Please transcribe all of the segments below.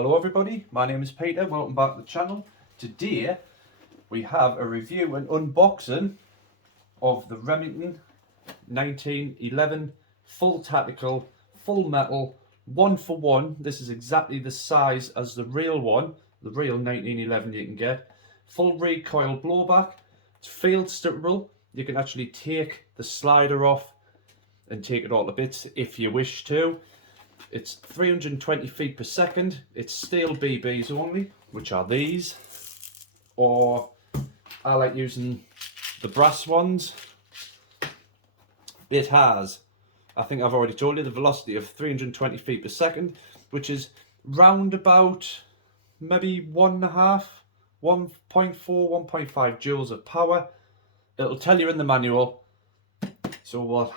Hello everybody, my name is Peter, welcome back to the channel. Today we have a review and unboxing of the Remington 1911 full tactical, full metal, 1-for-1. This is exactly the size as the real one, the real 1911 you can get. Full recoil blowback, it's field strippable. You can actually take the slider off and take it all to bits if you wish to. It's 320 feet per second. It's steel BBs only, which are these, or I like using the brass ones. It has, I think I've already told you, the velocity of 320 feet per second, which is round about maybe 1.5, 1.4, 1.5 joules of power. It'll tell you in the manual. So we'll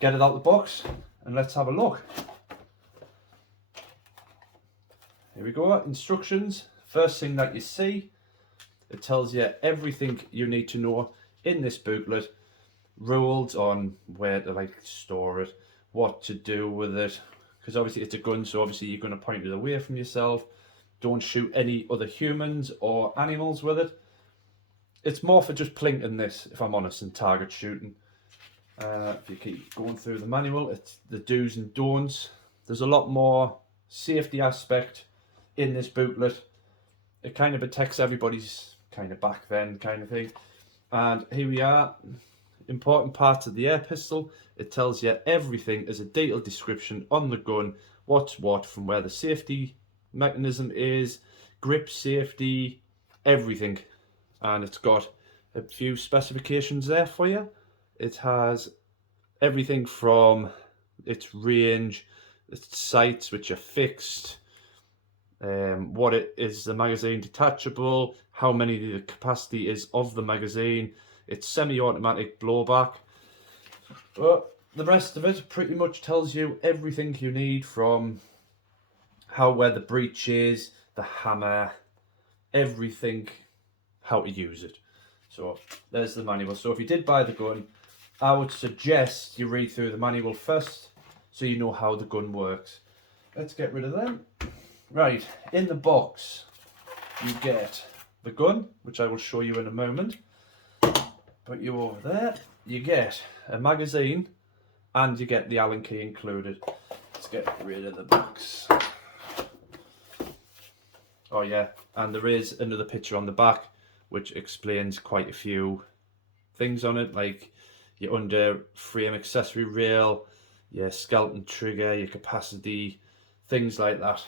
get it out of the box and let's have a look. Here we go, instructions. First thing that you see, it tells you everything you need to know in this booklet. Rules on where to store it, what to do with it, because obviously it's a gun, so obviously you're going to point it away from yourself. Don't shoot any other humans or animals with it. It's more for just plinking this, if I'm honest, and target shooting. If you keep going through the manual, it's the do's and don'ts. There's a lot more safety aspect in this booklet. It kind of protects everybody's kind of back then kind of thing. And here we are, important parts of the air pistol. It tells you everything as a detailed description on the gun, what's what, from where the safety mechanism is, grip safety, everything. And it's got a few specifications there for you. It has everything from its range, its sights which are fixed, what it is, the magazine detachable, how many the capacity is of the magazine, its semi-automatic blowback. But the rest of it pretty much tells you everything you need, from where the breech is, the hammer, everything, how to use it. So there's the manual. So if you did buy the gun, I would suggest you read through the manual first so you know how the gun works. Let's get rid of them. Right, in the box you get the gun, which I will show you in a moment. Put you over there. You get a magazine and you get the Allen key included. Let's get rid of the box. Oh yeah, and there is another picture on the back which explains quite a few things on it, like your under frame accessory rail, your skeleton trigger, your capacity, things like that.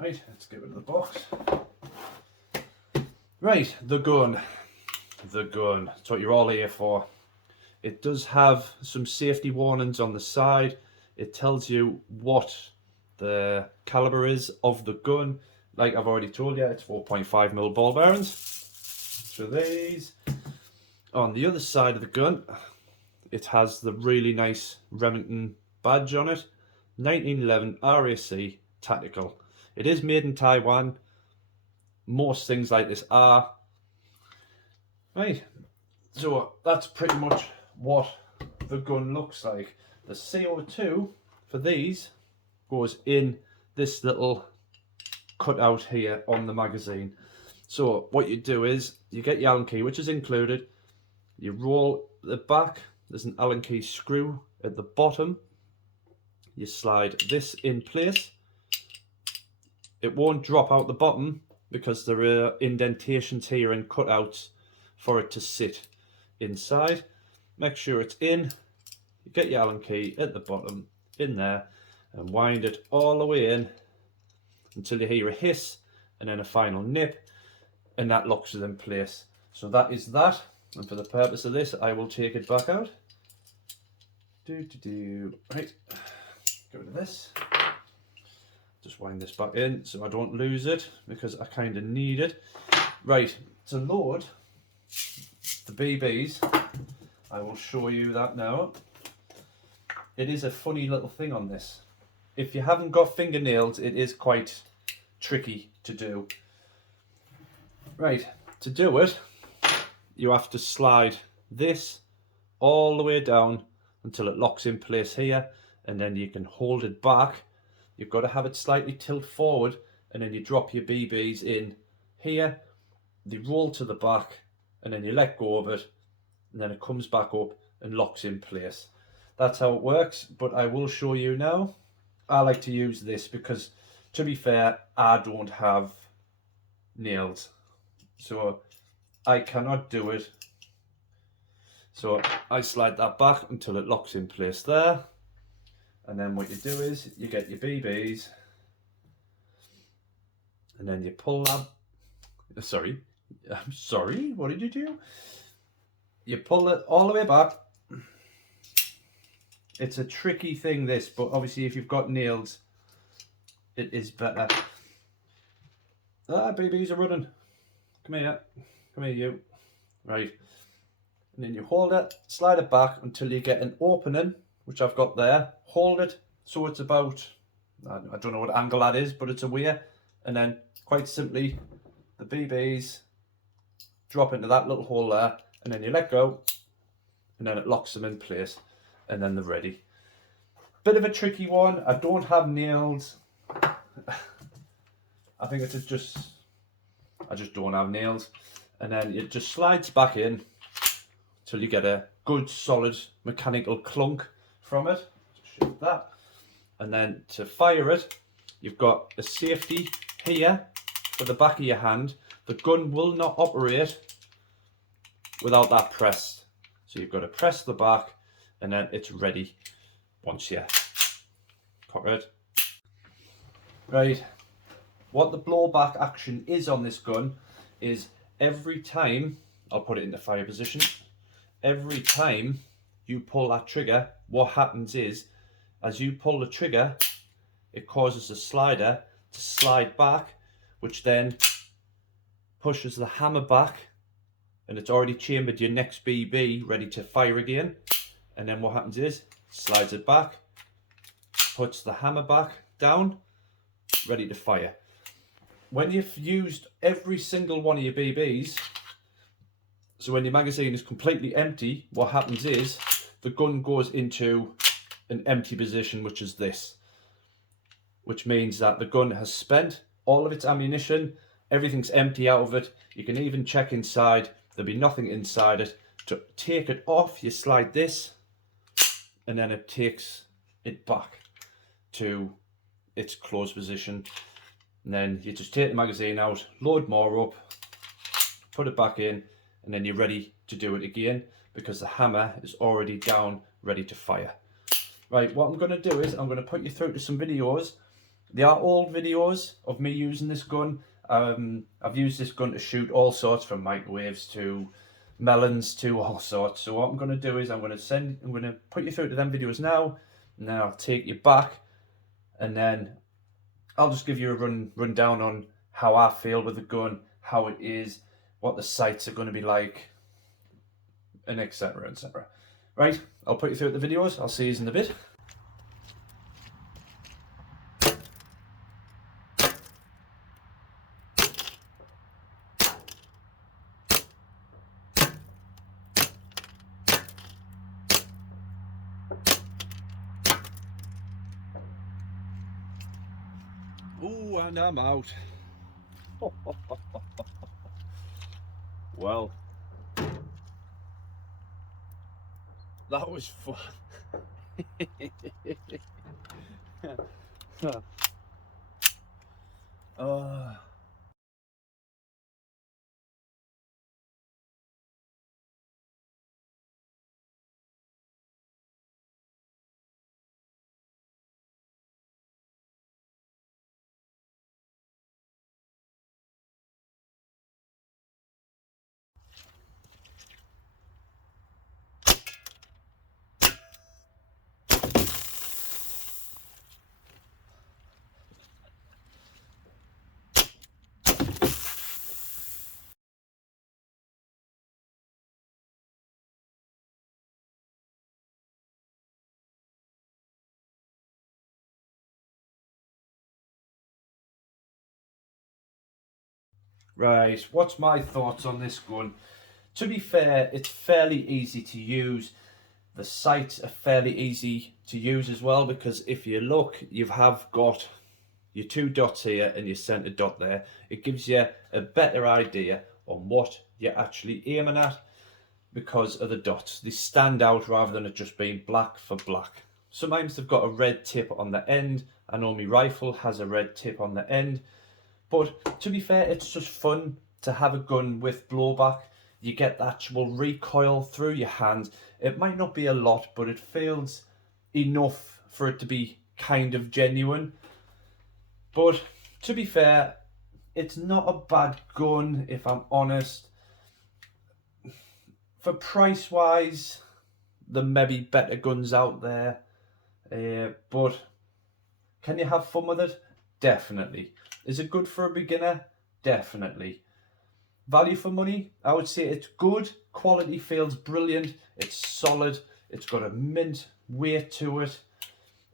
Right, let's get rid of the box. Right, the gun. The gun. That's what you're all here for. It does have some safety warnings on the side. It tells you what the caliber is of the gun. Like I've already told you, it's 4.5mm ball bearings. So these. On the other side of the gun, it has the really nice Remington badge on it. 1911 RAC Tactical. It is made in Taiwan. Most things like this are. Right, so that's pretty much what the gun looks like. The CO2 for these goes in this little cutout here on the magazine. So what you do is you get your Allen key, which is included. You roll the back. There's an Allen key screw at the bottom. You slide this in place. It won't drop out the bottom because there are indentations here and cutouts for it to sit inside. Make sure it's in. You get your Allen key at the bottom, in there, and wind it all the way in until you hear a hiss and then a final nip, and that locks it in place. So that is that. And for the purpose of this, I will take it back out. Right, get rid of this. Just wind this back in so I don't lose it, because I kind of need it. Right, to load the BBs, I will show you that now. It is a funny little thing on this. If you haven't got fingernails, it is quite tricky to do. Right, to do it, you have to slide this all the way down until it locks in place here, and then you can hold it back. You've got to have it slightly tilt forward and then you drop your BBs in here, they roll to the back, and then you let go of it, and then it comes back up and locks in place. That's how it works, but I will show you now. I like to use this because, to be fair, I don't have nails, so I cannot do it. So I slide that back until it locks in place there, and then what you do is you get your BBs, and then you pull that. Sorry, I'm sorry. What did you do? You pull it all the way back. It's a tricky thing, this, but obviously if you've got nails, it is better. Ah, BBs are running. Come here. Come here, you. Right. And then you hold it, slide it back until you get an opening, which I've got there. Hold it so it's about, I don't know what angle that is, but it's away. And then quite simply, the BBs drop into that little hole there, and then you let go, and then it locks them in place, and then they're ready. Bit of a tricky one. I don't have nails. I think it's just, I just don't have nails. And then it just slides back in till you get a good solid mechanical clunk from it. Just shift that. And then to fire it, you've got a safety here for the back of your hand. The gun will not operate without that pressed. So you've got to press the back, and then it's ready once you cock it. Right, what the blowback action is on this gun is every time, I'll put it into fire position, every time you pull that trigger, what happens is, as you pull the trigger, it causes the slider to slide back, which then pushes the hammer back, and it's already chambered your next BB ready to fire again. And then what happens is, slides it back, puts the hammer back down, ready to fire. When you've used every single one of your BBs, so when your magazine is completely empty, what happens is the gun goes into an empty position, which is this, which means that the gun has spent all of its ammunition, everything's empty out of it. You can even check inside, there'll be nothing inside it. To take it off, you slide this, and then it takes it back to its closed position. And then you just take the magazine out, load more up, put it back in, and then you're ready to do it again because the hammer is already down, ready to fire. Right, what I'm going to do is I'm going to put you through to some videos. They are old videos of me using this gun. I've used this gun to shoot all sorts, from microwaves to melons to all sorts. So what I'm going to do is I'm going to put you through to them videos now, and then I'll take you back, and then I'll just give you a rundown on how I feel with the gun, how it is, what the sights are going to be like, and etc, etc. Right, I'll put you through the videos. I'll see you in a bit. Oh, and I'm out. Well, that was fun. Right, what's my thoughts on this gun? To be fair, it's fairly easy to use. The sights are fairly easy to use as well, because if you look, you have got your 2 dots here and your centre dot there. It gives you a better idea on what you're actually aiming at because of the dots. They stand out rather than it just being black for black. Sometimes they've got a red tip on the end. I know my rifle has a red tip on the end. But to be fair, it's just fun to have a gun with blowback. You get the actual recoil through your hand. It might not be a lot, but it feels enough for it to be kind of genuine. But to be fair, it's not a bad gun, if I'm honest. For price wise, there may be better guns out there, but can you have fun with it? Definitely. Is it good for a beginner? Definitely. Value for money? I would say it's good. Quality feels brilliant. It's solid. It's got a mint weight to it.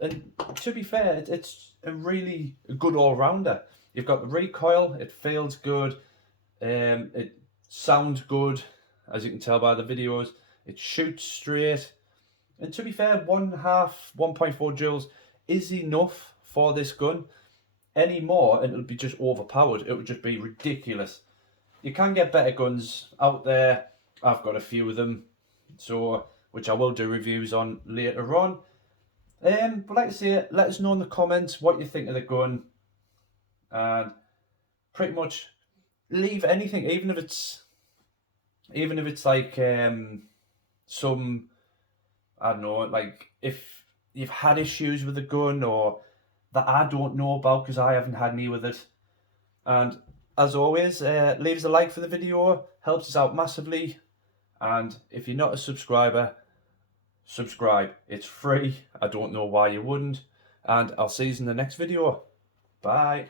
And to be fair, it's a really good all-rounder. You've got the recoil. It feels good. It sounds good, as you can tell by the videos. It shoots straight. And to be fair, 1.4 joules is enough for this gun. Any more and it'll be just overpowered. It would just be ridiculous. You can get better guns out there. I've got a few of them, so which I will do reviews on later on. But like I say, let us know in the comments what you think of the gun, and pretty much leave anything, even if it's like some, I don't know, like if you've had issues with the gun or that I don't know about because I haven't had any with it. And as always, leave us a like for the video, helps us out massively. And if you're not a subscriber, subscribe. It's free. I don't know why you wouldn't. And I'll see you in the next video. Bye.